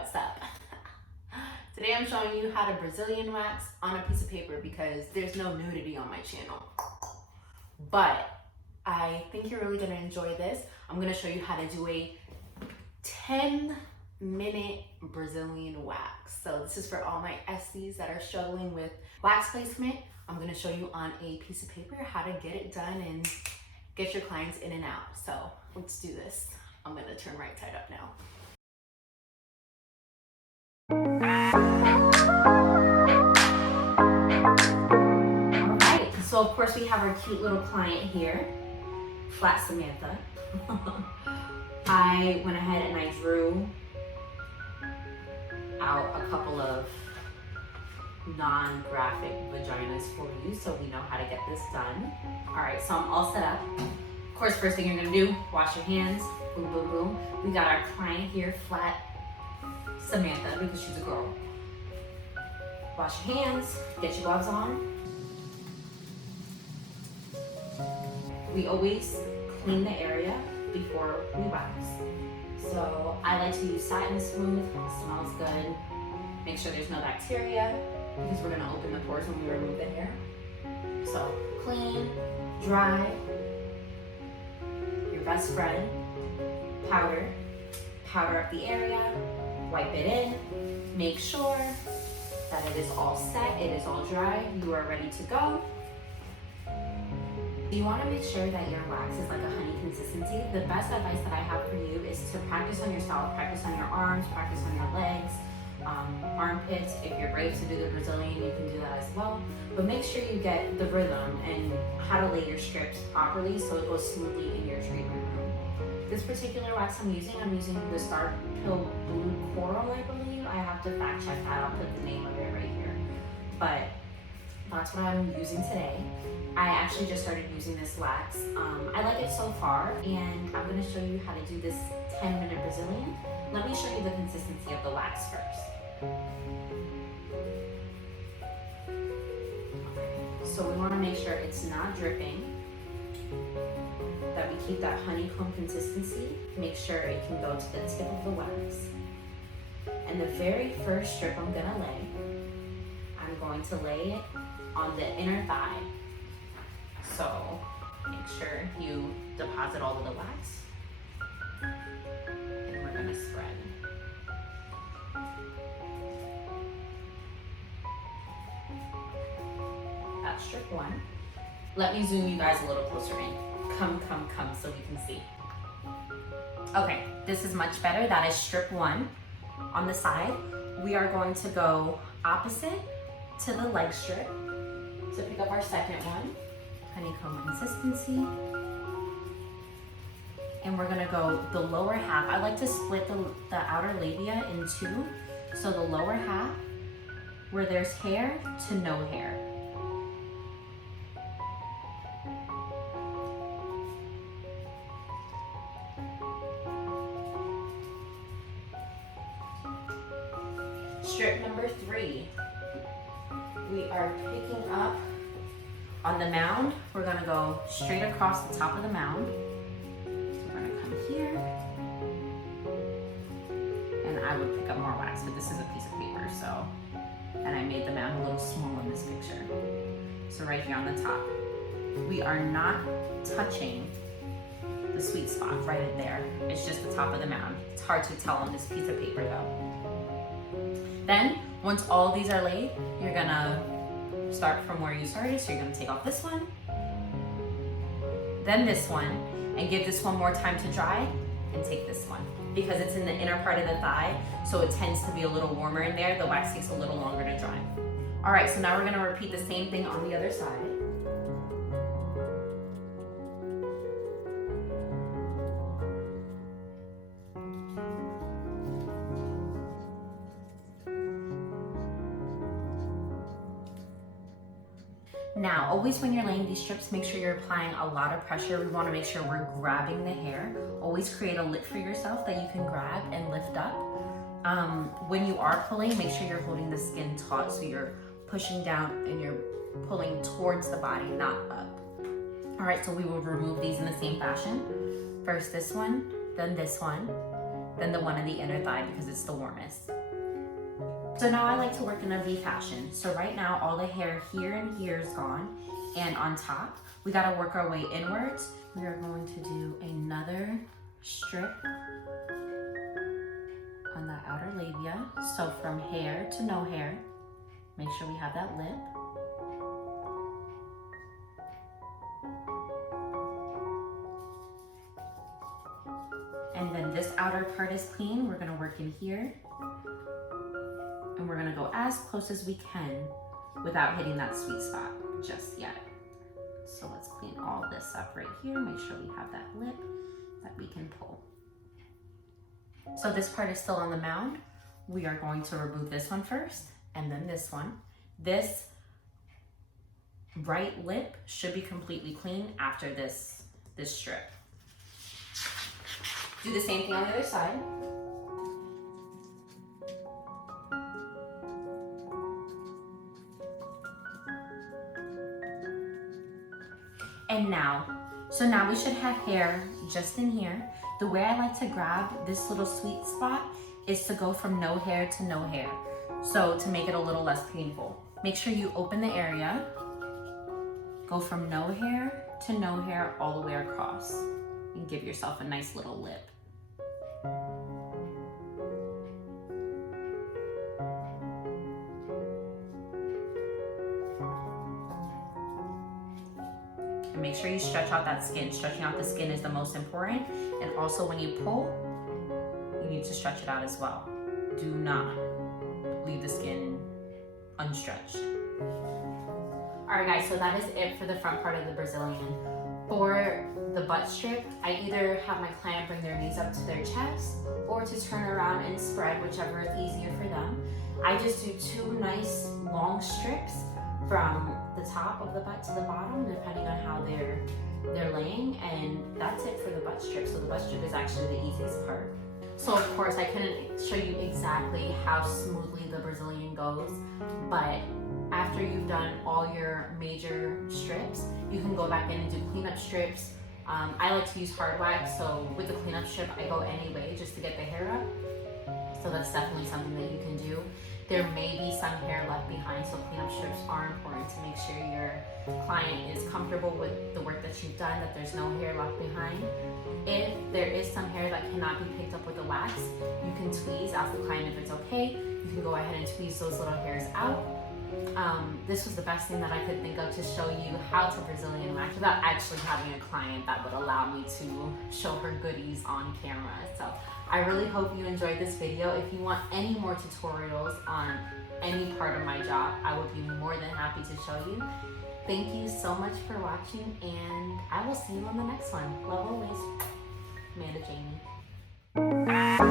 What's up? Today I'm showing you how to Brazilian wax on a piece of paper because there's no nudity on my channel. But I think you're really gonna enjoy this. I'm gonna show you how to do a 10-minute Brazilian wax. So this is for all my SCs that are struggling with wax placement. I'm gonna show you on a piece of paper how to get it done and get your clients in and out. So let's do this. I'm gonna turn right side up now. Alright, so of course we have our cute little client here, Flat Samantha. I went ahead and I drew out a couple of non-graphic vaginas for you so we know how to get this done. Alright, so I'm all set up. Of course, first thing you're gonna do, wash your hands, boom, boom, boom. We got our client here, Flat Samantha, because she's a girl. Wash your hands, get your gloves on. We always clean the area before we wax. So I like to use Satin Smooth, it smells good. Make sure there's no bacteria because we're gonna open the pores when we remove the hair. So clean, dry, your best friend, powder up the area, wipe it in, make sure that it is all set, it is all dry, you are ready to go. You want to make sure that your wax is like a honey consistency. The best advice that I have for you is to practice on yourself, practice on your arms, practice on your legs, armpits. If you're brave to do the Brazilian, you can do that as well. But make sure you get the rhythm and how to lay your strips properly so it goes smoothly in your treatment room. This particular wax I'm using the Starpil Blue Coral, I believe. I have to fact check that. I'll put the name of it right here. But that's what I'm using today. I actually just started using this wax. I like it so far, and I'm going to show you how to do this 10-minute Brazilian. Let me show you the consistency of the wax first. Okay. So we want to make sure it's not dripping, that we keep that honeycomb consistency. Make sure it can go to the tip of the wax. And the very first strip I'm going to lay it on the inner thigh. So make sure you deposit all of the wax, and we're gonna spread. That's strip one. Let me zoom you guys a little closer in. Come, so we can see. Okay, this is much better. That is strip one. On the side, we are going to go opposite to the leg strip to pick up our second one. Honeycomb consistency. And we're gonna go the lower half. I like to split the outer labia in two. So the lower half, where there's hair to no hair. Strip number 3. We are picking up on the mound. We're gonna go straight across the top of the mound. So we're gonna come here, and I would pick up more wax, but this is a piece of paper, so, and I made the mound a little small in this picture. So right here on the top, we are not touching the sweet spot right in there. It's just the top of the mound. It's hard to tell on this piece of paper though. Then, once all these are laid, you're gonna start from where you started. So you're gonna take off this one, then this one, and give this one more time to dry, and take this one. Because it's in the inner part of the thigh, so it tends to be a little warmer in there. The wax takes a little longer to dry. All right, so now we're gonna repeat the same thing on the other side. Now, always when you're laying these strips, make sure you're applying a lot of pressure. We want to make sure we're grabbing the hair. Always create a lip for yourself that you can grab and lift up. When you are pulling, make sure you're holding the skin taut so you're pushing down and you're pulling towards the body, not up. All right, so we will remove these in the same fashion. First this one, then this one. than the one in the inner thigh because it's the warmest. So now I like to work in a V fashion. So right now all the hair here and here is gone, and on top we got to work our way inwards. We are going to do another strip on that outer labia. So from hair to no hair, make sure we have that lip. And then this outer part is clean. We're gonna work in here. And we're gonna go as close as we can without hitting that sweet spot just yet. So let's clean all this up right here. Make sure we have that lip that we can pull. So this part is still on the mound. We are going to remove this one first, and then this one. This right lip should be completely clean after this strip. Do the same thing on the other side. And now, so now we should have hair just in here. The way I like to grab this little sweet spot is to go from no hair to no hair. So to make it a little less painful. Make sure you open the area, go from no hair to no hair all the way across, and give yourself a nice little lip. And make sure you stretch out that skin. Stretching out the skin is the most important. And also when you pull, you need to stretch it out as well. Do not leave the skin unstretched. All right guys, so that is it for the front part of the Brazilian. For the butt strip, I either have my client bring their knees up to their chest or to turn around and spread, whichever is easier for them. I just do 2 nice long strips from the top of the butt to the bottom, depending on how they're laying, and that's it for the butt strip. So the butt strip is actually the easiest part. So of course I couldn't show you exactly how smoothly the Brazilian goes, but after you've done all your major strips, you can go back in and do cleanup strips. I like to use hard wax, so with the cleanup strip I go anyway just to get the hair up. So that's definitely something that you can do. There may be some hair left behind, so cleanup strips are important to make sure your client is comfortable with the work that you've done, that there's no hair left behind. If there is some hair that cannot be picked up with the wax, you can tweeze, ask the client if it's okay. You can go ahead and tweeze those little hairs out. This was the best thing that I could think of to show you how to Brazilian wax without actually having a client that would allow me to show her goodies on camera. So I really hope you enjoyed this video. If you want any more tutorials on any part of my job, I would be more than happy to show you. Thank you so much for watching, and I will see you on the next one. Love always, Mandaa, Jaime.